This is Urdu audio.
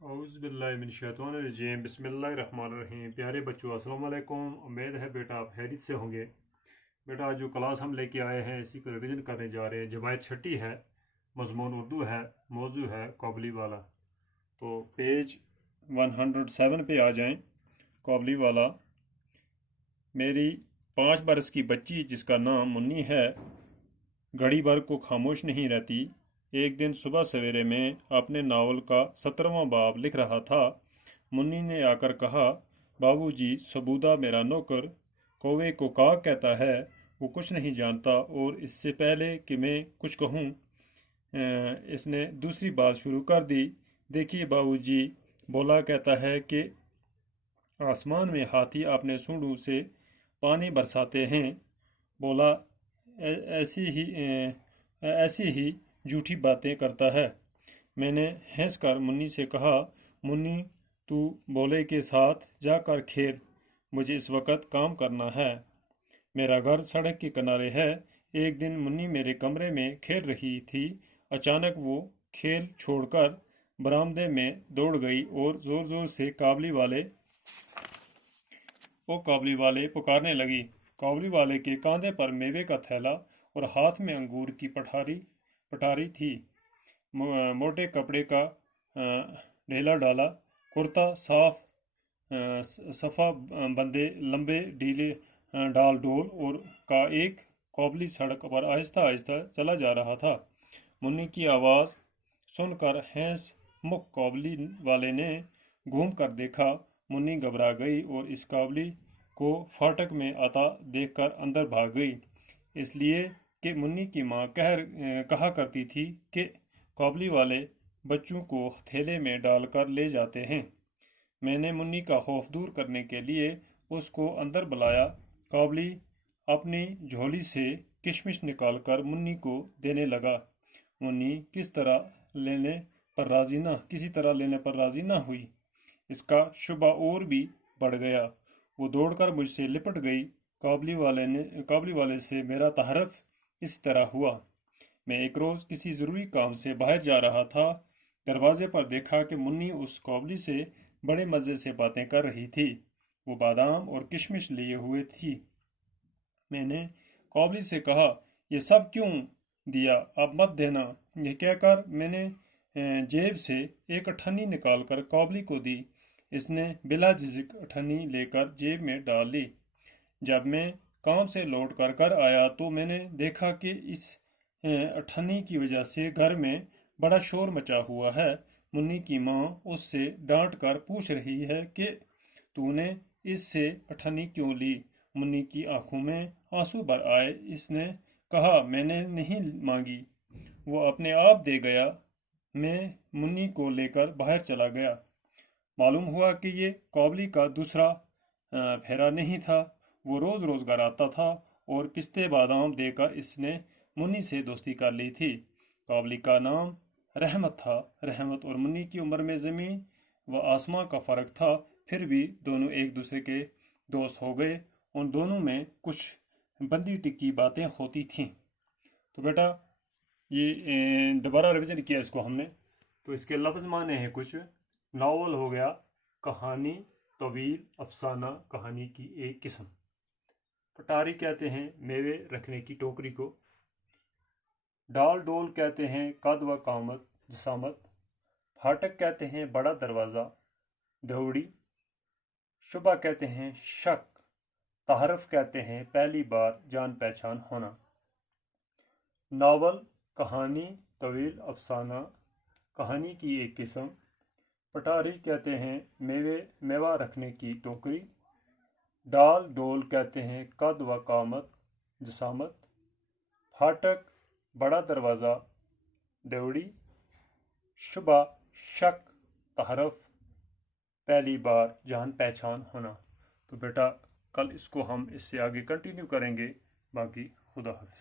اعوذ باللہ من الشیطان الرجیم، بسم اللہ الرحمن الرحیم۔ پیارے بچوں السلام علیکم، امید ہے بیٹا آپ خیریت سے ہوں گے۔ بیٹا آج جو کلاس ہم لے کے آئے ہیں اسی کو ریویژن کرنے جا رہے ہیں۔ جماعت چھٹی ہے، مضمون اردو ہے، موضوع ہے قابلی والا۔ تو پیج 107 پہ آ جائیں۔ قابلی والا، میری 5 برس کی بچی جس کا نام منی ہے گھڑی بھر کو خاموش نہیں رہتی۔ ایک دن صبح سویرے میں اپنے ناول کا 17واں باب لکھ رہا تھا۔ منی نے آ کر کہا، بابو جی سبودہ میرا نوکر کوے کو کاگ کہتا ہے، وہ کچھ نہیں جانتا، اور اس سے پہلے کہ میں کچھ کہوں اس نے دوسری بات شروع کر دی۔ دیکھیے بابو جی، بولا کہتا ہے کہ آسمان میں ہاتھی اپنے سونڈوں سے پانی برساتے ہیں۔ بولا ایسی ہی جھوٹی باتیں کرتا ہے۔ میں نے ہنس کر منی سے کہا، منی تو بولے کے ساتھ جا کر کھیل، مجھے اس وقت کام کرنا ہے۔ میرا گھر سڑک کے کنارے ہے۔ ایک دن منی میرے کمرے میں کھیل رہی تھی، اچانک وہ کھیل چھوڑ کر برآمدے میں دوڑ گئی اور زور زور سے قابلی والے پکارنے لگی۔ قابلی والے کے کاندھے پر میوے کا تھیلا اور ہاتھ میں انگور کی پٹاری تھی۔ موٹے کپڑے کا ڈھیلا ڈالا کرتا، صفا بندے لمبے ڈھیلے ڈال ڈول اور کا ایک قابلی سڑک پر آہستہ آہستہ چلا جا رہا تھا۔ منی کی آواز سن کر ہنس مکھ قابلی والے نے گھوم کر دیکھا۔ منی گھبرا گئی اور اس قابلی کو فاٹک میں آتا دیکھ کر اندر بھاگ گئی، اس لیے کہ منی کی ماں کہا کرتی تھی کہ قابلی والے بچوں کو تھیلے میں ڈال کر لے جاتے ہیں۔ میں نے منی کا خوف دور کرنے کے لیے اس کو اندر بلایا۔ قابلی اپنی جھولی سے کشمش نکال کر منی کو دینے لگا۔ منی کسی طرح لینے پر راضی نہ ہوئی۔ اس کا شبہ اور بھی بڑھ گیا۔ وہ دوڑ کر مجھ سے لپٹ گئی۔ قابلی والے سے میرا تعارف اس طرح ہوا۔ میں ایک روز کسی ضروری کام سے باہر جا رہا تھا۔ دروازے پر دیکھا کہ منی اس قابلی سے بڑے مزے سے باتیں کر رہی تھی۔ وہ بادام اور کشمش لیے ہوئے تھی۔ میں نے قابلی سے کہا، یہ سب کیوں دیا؟ اب مت دینا۔ یہ کہہ کر میں نے جیب سے ایک اٹھنی نکال کر قابلی کو دی۔ اس نے بلا جھجک اٹھنی لے کر جیب میں ڈال لی۔ جب میں کام سے لوٹ کر گھر آیا تو میں نے دیکھا کہ اس اٹھنی کی وجہ سے گھر میں بڑا شور مچا ہوا ہے۔ منی کی ماں اس سے ڈانٹ کر پوچھ رہی ہے کہ تو نے اس سے اٹھنی کیوں لی؟ منی کی آنکھوں میں آنسو بھر آئے۔ اس نے کہا، میں نے نہیں مانگی، وہ اپنے آپ دے گیا۔ میں منی کو لے کر باہر چلا گیا۔ معلوم ہوا کہ یہ قابلی کا دوسرا پھیرا نہیں تھا۔ وہ روز روز گھر آتا تھا اور پستے بادام دے کر اس نے منی سے دوستی کر لی تھی۔ قابلی کا نام رحمت تھا۔ رحمت اور منی کی عمر میں زمین و آسمان کا فرق تھا، پھر بھی دونوں ایک دوسرے کے دوست ہو گئے۔ ان دونوں میں کچھ بندی ٹکی باتیں ہوتی تھیں۔ تو بیٹا یہ دوبارہ ریویژن کیا اس کو ہم نے، تو اس کے لفظ معنی ہیں کچھ۔ ناول ہو گیا کہانی، طویل افسانہ کہانی کی ایک قسم۔ پٹاری کہتے ہیں میوے رکھنے کی ٹوکری کو۔ ڈال ڈول کہتے ہیں قد و قامت جسامت۔ پھاٹک کہتے ہیں بڑا دروازہ دھوڑی۔ شبہ کہتے ہیں شک۔ تعارف کہتے ہیں پہلی بار جان پہچان ہونا۔ ناول کہانی، طویل افسانہ کہانی کی ایک قسم۔ پٹاری کہتے ہیں میوہ رکھنے کی ٹوکری۔ ڈال ڈول کہتے ہیں قد و قامت جسامت۔ پھاٹک بڑا دروازہ دیوڑی۔ شبہ شک، تعارف پہلی بار جان پہچان ہونا۔ تو بیٹا کل اس کو ہم اس سے آگے کنٹینیو کریں گے۔ باقی خدا حافظ۔